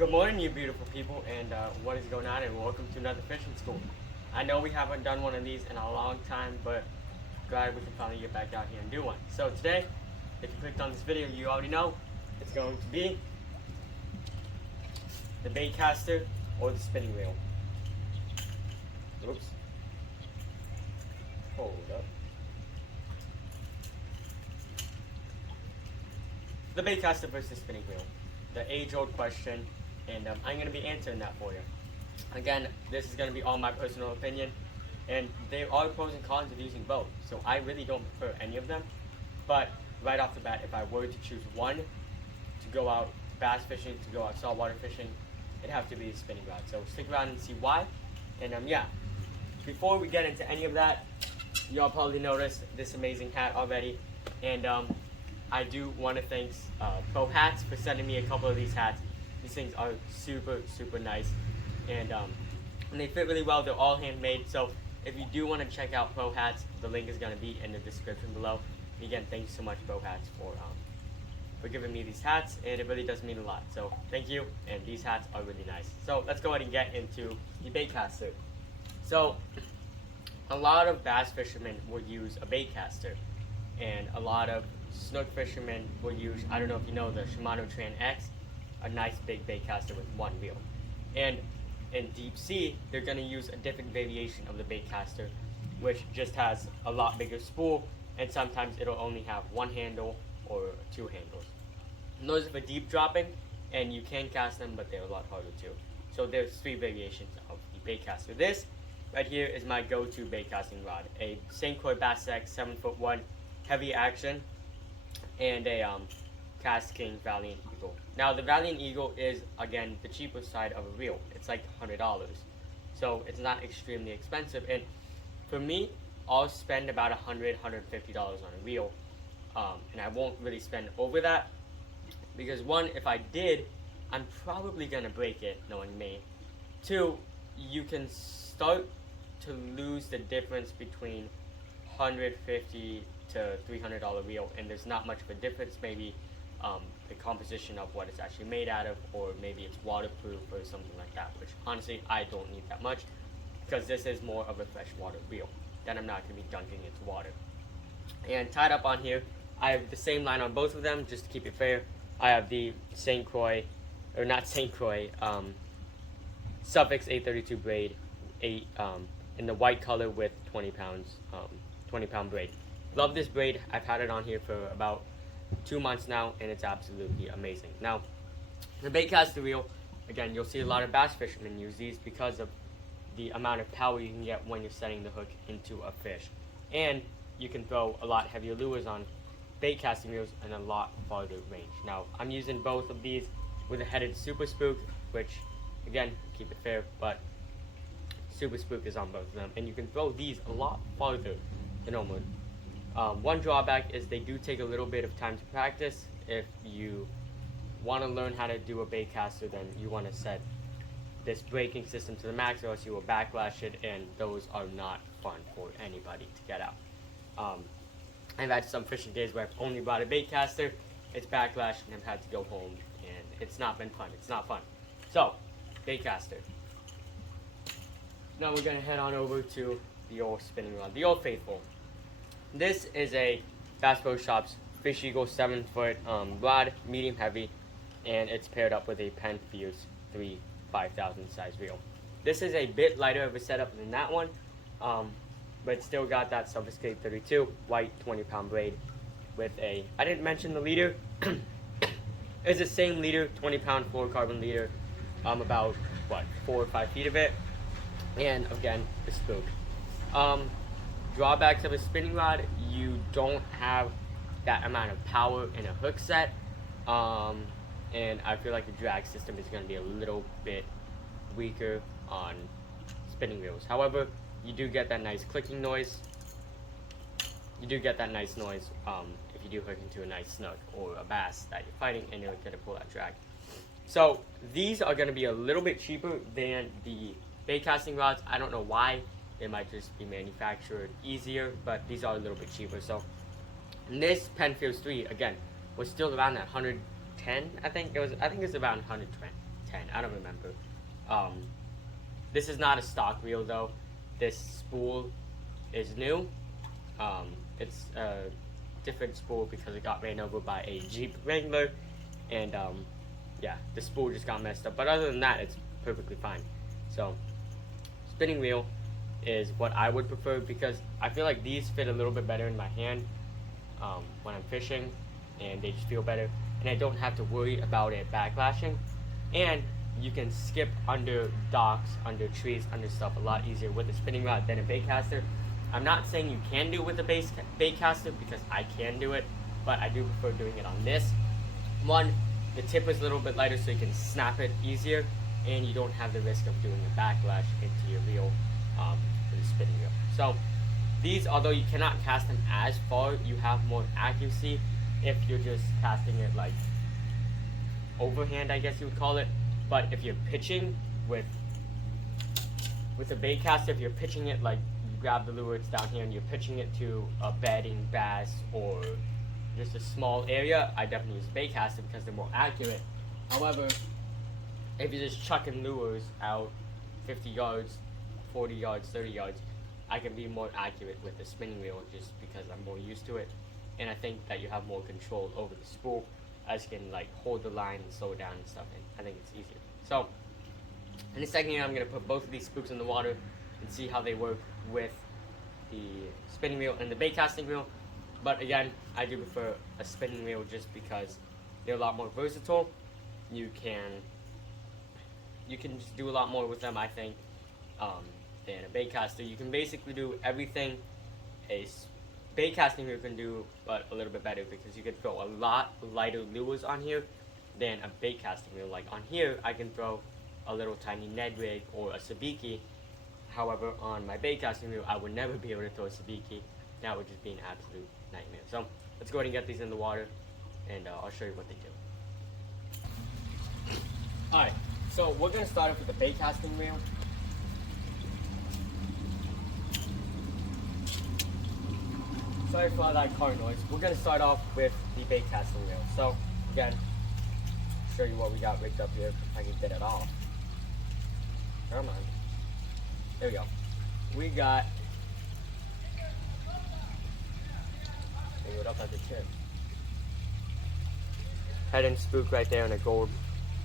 Good morning, you beautiful people, and what is going on, and welcome to another fishing school. I know we haven't done one of these in a long time, but glad we can finally get back out here and do one. So today, if you clicked on this video, you already know it's going to be the Baitcaster or the spinning wheel. Oops. Hold up. The Baitcaster versus spinning wheel. The age-old question, and I'm going to be answering that for you. Again, this is going to be all my personal opinion, and there are pros and cons of using both, so I really don't prefer any of them. But right off the bat, if I were to choose one to go out bass fishing, to go out saltwater fishing, it'd have to be a spinning rod. So stick around and see why. And yeah, before we get into any of that, y'all probably noticed this amazing hat already, and I do want to thank Pro Hats for sending me a couple of these hats. These things are super nice, and they fit really well. They're all handmade, so if you do want to check out Pro Hats, the link is going to be in the description below. And again, thank you so much, Pro Hats, for giving me these hats, and it really does mean a lot. So thank you, and these hats are really nice. So let's go ahead and get into the Baitcaster. So a lot of bass fishermen will use a Baitcaster, and a lot of snook fishermen will use, I don't know if you know, the Shimano Tran X, a nice big Baitcaster with one reel. And in deep sea, they're going to use a different variation of the Baitcaster, which just has a lot bigger spool, and sometimes it'll only have one handle or two handles. And those are for deep dropping, and you can cast them, but they're a lot harder too. So there's three variations of the Baitcaster. This right here is my go-to baitcasting rod, a St. Croix Bass X 7'1", heavy action, and a Cast King Valiant Eagle. Now the Valiant Eagle is, again, the cheaper side of a reel. It's like $100, so it's not extremely expensive. And for me, I'll spend about $100, $150 on a reel, and I won't really spend over that, because one, if I did, I'm probably gonna break it, knowing me. Two, you can start to lose the difference between $150 to $300 reel, and there's not much of a difference. Maybe the composition of what it's actually made out of, or maybe it's waterproof or something like that, which honestly I don't need that much, because this is more of a freshwater reel that I'm not going to be dunking into water. And tied up on here, I have the same line on both of them, just to keep it fair. I have the St. Croix, or not St. Croix, Suffix 832 braid, in the white color with 20 pound braid. Love this braid. I've had it on here for about 2 months now, and it's absolutely amazing. Now, the Baitcaster reel, again, you'll see a lot of bass fishermen use these because of the amount of power you can get when you're setting the hook into a fish. And you can throw a lot heavier lures on baitcasting reels and a lot farther range. Now, I'm using both of these with a headed Super Spook, which, again, keep it fair, but Super Spook is on both of them, and you can throw these a lot farther than normal. One drawback is they do take a little bit of time to practice. If you want to learn how to do a baitcaster, then you want to set this braking system to the max, or else you will backlash it, and those are not fun for anybody to get out. I've had some fishing days where I've only brought a baitcaster, it's backlashed, and I've had to go home, and it's not been fun. It's not fun. So, baitcaster. Now we're going to head on over to the old spinning rod, the Old Faithful. This is a Bass Pro Shops Fish Eagle 7-foot rod, medium heavy, and it's paired up with a Penn Fuse 3 5000 size reel. This is a bit lighter of a setup than that one, but still got that Suffix 832 white 20 pound braid with a, I didn't mention the leader, it's the same leader, 20 pound fluorocarbon leader, about what, 4 or 5 feet of it, and again, the spook. Drawbacks of a spinning rod, you don't have that amount of power in a hook set, and I feel like the drag system is going to be a little bit weaker on spinning reels. However, you do get that nice clicking noise. You do get that nice noise if you do hook into a nice snook or a bass that you're fighting, and you're going to pull that drag. So these are going to be a little bit cheaper than the baitcasting rods. I don't know why. They might just be manufactured easier, but these are a little bit cheaper. So this Penn Fuse 3, again, was still around that 110, I think. I think it's around 110 10. I don't remember. This is not a stock reel though. This spool is new. It's a different spool because it got ran over by a Jeep Wrangler, and yeah, the spool just got messed up. But other than that, it's perfectly fine. So, spinning wheel is what I would prefer because I feel like these fit a little bit better in my hand when I'm fishing, and they just feel better, and I don't have to worry about it backlashing. And you can skip under docks, under trees, under stuff a lot easier with a spinning rod than a baitcaster. I'm not saying you can do it with a baitcaster because I can do it, but I do prefer doing it on this. One, the tip is a little bit lighter so you can snap it easier, and you don't have the risk of doing a backlash into your reel with a spinning reel. So these, although you cannot cast them as far, you have more accuracy if you're just casting it like overhand, I guess you would call it. But if you're pitching with a baitcaster, if you're pitching it like you grab the lure, it's down here, and you're pitching it to a bedding bass or just a small area, I definitely use a baitcaster because they're more accurate. However, if you're just chucking lures out 50 yards, 40 yards, 30 yards, I can be more accurate with the spinning wheel just because I'm more used to it. And I think that you have more control over the spool, as you can like hold the line and slow it down and stuff, and I think it's easier. So in a second here, I'm going to put both of these spooks in the water and see how they work with the spinning wheel and the bait casting wheel. But again, I do prefer a spinning wheel just because they're a lot more versatile. You can just do a lot more with them, I think, than a bait caster. You can basically do everything a bait casting reel can do, but a little bit better because you can throw a lot lighter lures on here than a bait casting reel. Like on here, I can throw a little tiny Ned rig or a sabiki. However, on my bait casting reel, I would never be able to throw a sabiki. That would just be an absolute nightmare. So let's go ahead and get these in the water, and I'll show you what they do. Alright, so we're going to start off with the bait casting reel. Sorry for all that car noise. We're going to start off with the bait casting reel. So, again, show you what we got rigged up here. If I can get it off. Come on. There we go. We got... Hang it up at the tip. Head and spook right there in a gold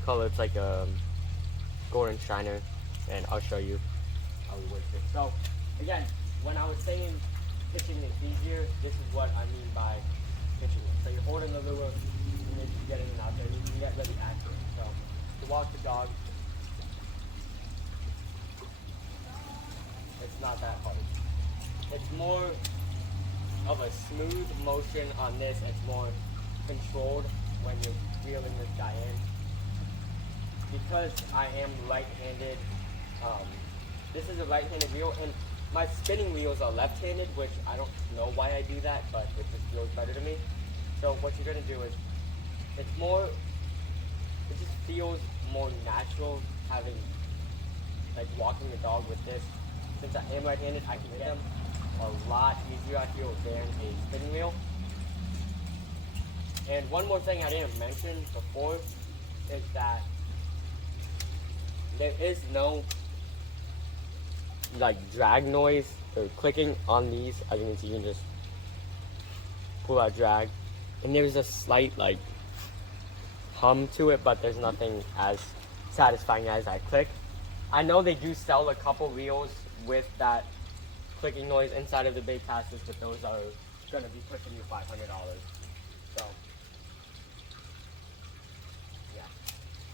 color. It's like a golden shiner. And I'll show you how we work it. So, again, when I was saying pitching is easier, this is what I mean by pitching it. So you're holding the lure, and then you're getting it out there, and you can get really accurate. So to walk the dog, it's not that hard. It's more of a smooth motion on this. It's more controlled when you're reeling this guy in. Because I am right-handed, this is a right-handed reel, and my spinning wheels are left-handed, which I don't know why I do that, but it just feels better to me. So what you're going to do is, it just feels more natural having, like walking the dog with this. Since I am right-handed, I can get them a lot easier, I feel, than a spinning wheel. And one more thing I didn't mention before is that there is no like drag noise or clicking on these. As you can see, you can just pull out drag, and there's a slight like hum to it, but there's nothing as satisfying as I click. I know they do sell a couple reels with that clicking noise inside of the baitcasters, but those are gonna be pushing you $500. So yeah,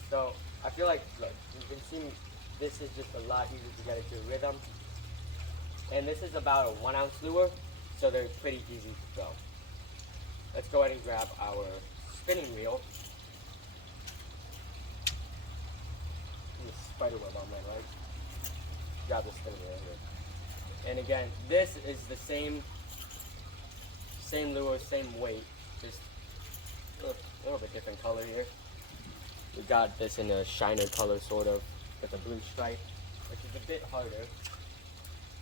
so I feel like, look, you can see this is just a lot easier to get into a rhythm. And this is about a 1 ounce lure, so they're pretty easy to throw. Let's go ahead and grab our spinning reel. Spider web on that, right? Grab the spinning reel here. And again, this is the same lure, same weight, just a little bit different color here. We got this in a shiner color, sort of, with a blue stripe, which is a bit harder.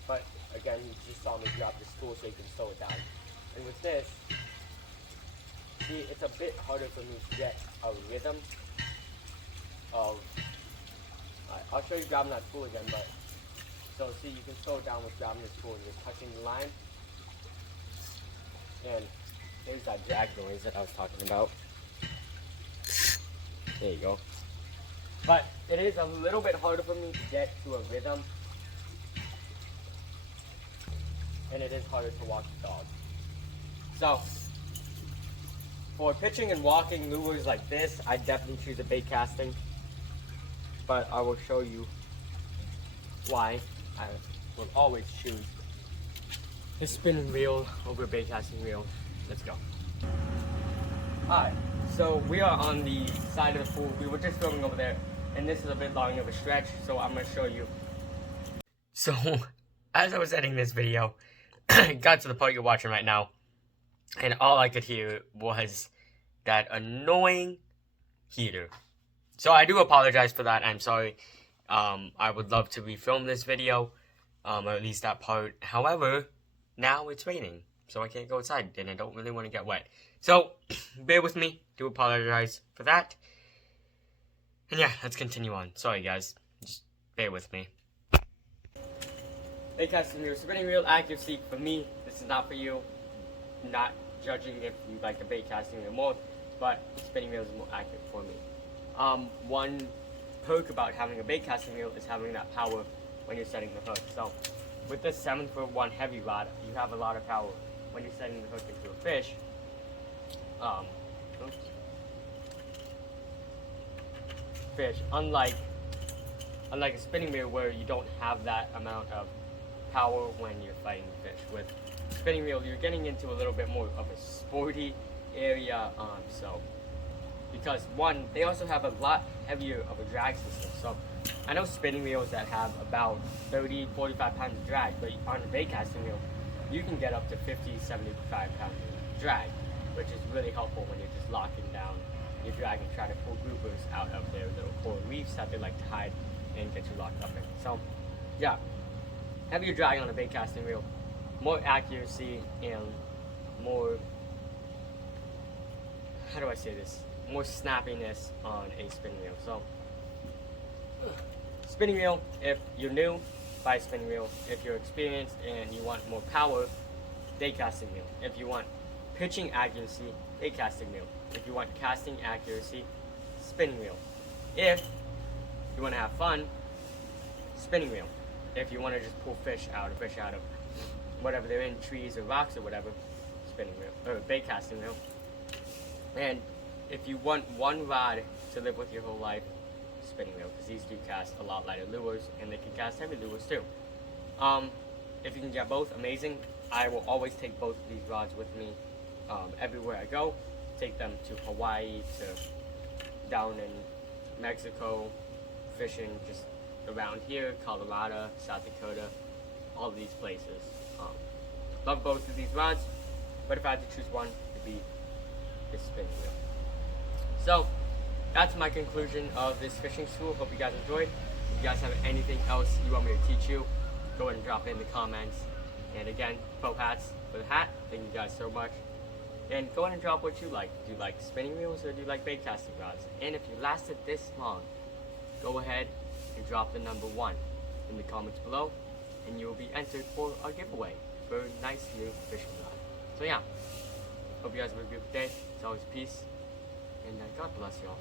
But again, you just saw me drop the spool so you can slow it down. And with this, see, it's a bit harder for me to get a rhythm of I'll show you grabbing that spool again, but so see, you can slow it down with grabbing the spool and just touching the line. And there's that drag noise that I was talking about. There you go. But it is a little bit harder for me to get to a rhythm. And it is harder to walk the dog. So, for pitching and walking lures like this, I definitely choose a bait casting. But I will show you why I will always choose the spinning reel over a bait casting reel. Let's go. Alright, so we are on the side of the pool. We were just filming over there, and this is a bit long of a stretch, so I'm going to show you. So, as I was editing this video, it got to the part you're watching right now, and all I could hear was that annoying heater. So I do apologize for that. I'm sorry. I would love to refilm this video, or at least that part. However, now it's raining, so I can't go outside, and I don't really want to get wet. So, bear with me. Do apologize for that. And yeah, let's continue on. Sorry, guys. Just bear with me. Bait casting reel, spinning reel accuracy. For me, this is not for you. Not judging if you like the bait casting reel more, but spinning reel is more accurate for me. One perk about having a bait casting reel is having that power when you're setting the hook. So, with this 7-foot-1 heavy rod, you have a lot of power when you're setting the hook into a fish. Unlike a spinning reel where you don't have that amount of power when you're fighting the fish. With spinning reel, you're getting into a little bit more of a sporty area. Because one, they also have a lot heavier of a drag system. So I know spinning reels that have about 30-45 pounds of drag, but on a bait casting reel, you can get up to 50-75 pounds of drag, which is really helpful when you're just locking down your drag and trying to pull groupers out of their little coral reefs that they like to hide and get you locked up in. So, yeah, heavier drag on a bait casting reel, more accuracy and more, how do I say this? More snappiness on a spinning reel. So, spinning reel, if you're new, buy a spinning reel. If you're experienced and you want more power, bait casting reel. If you want pitching accuracy, bait casting reel. If you want casting accuracy, spinning reel. If you want to have fun, spinning reel. If you want to just pull fish out of whatever they're in, trees or rocks or whatever, spinning reel, or bait casting reel. And if you want one rod to live with your whole life, spinning reel, because these do cast a lot lighter lures, and they can cast heavy lures too. If you can get both, amazing. I will always take both of these rods with me everywhere I go. Take them to Hawaii, to down in Mexico, fishing just around here, Colorado, South Dakota, all of these places. Love both of these rods, but if I had to choose one, it'd be this spinning reel. So, that's my conclusion of this fishing school. Hope you guys enjoyed. If you guys have anything else you want me to teach you, go ahead and drop it in the comments. And again, bow hats for the hat. Thank you guys so much. And go ahead and drop what you like. Do you like spinning reels or do you like bait casting rods? And if you lasted this long, go ahead and drop the number 1 in the comments below, and you will be entered for a giveaway for a nice new fishing rod. So yeah, hope you guys have a beautiful day. It's always peace, and God bless y'all.